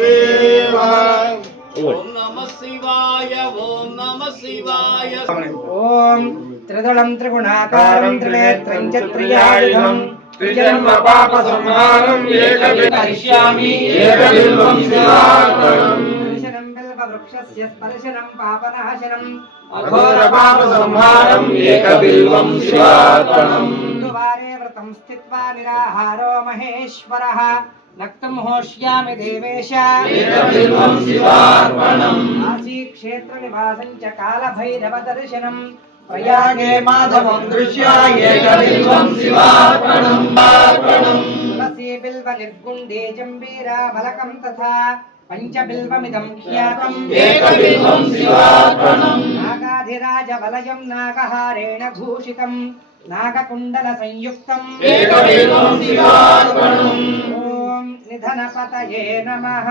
ఓం నమః శివాయ ఓం నమః శివాయ ఓం త్రిదళం త్రిగుణాకారం త్రినేత్రం చ త్రియాయుధం త్రిజన్మ పాప సంహారం కరిష్యామి ఏకబిల్వం శివార్పణం దర్శనం బిల్వవృక్షస్య స్పర్శనం పాపనాశనం అఘోర పాప సంహారం ఏకబిల్వం శివార్పణం ద్వారే వ్రతం స్థిత్వా నిరాహారో మహేశ్వరః నక్తం హోష్యామి దేవేశ ఏకబిల్వం శివార్పణం ఆసీ క్షేత్ర నివాసం చ కాలభైరవ దర్శనం ప్రయాగే మాధవం దృశ్యా ఏకబిల్వం శివార్పణం తులసీ బిల్వ నిర్గుండే జంబీరా బలకం తథా పంచబిల్వమిదం ఖ్యాతం ఏకబిల్వం శివార్పణం నాగాధిరాజ వలయం నాగహారేణ భూషితం నాగకుండల సంయుక్తం ఏకబిల్వం శివార్పణం ఓం నిధనపతయే నమః।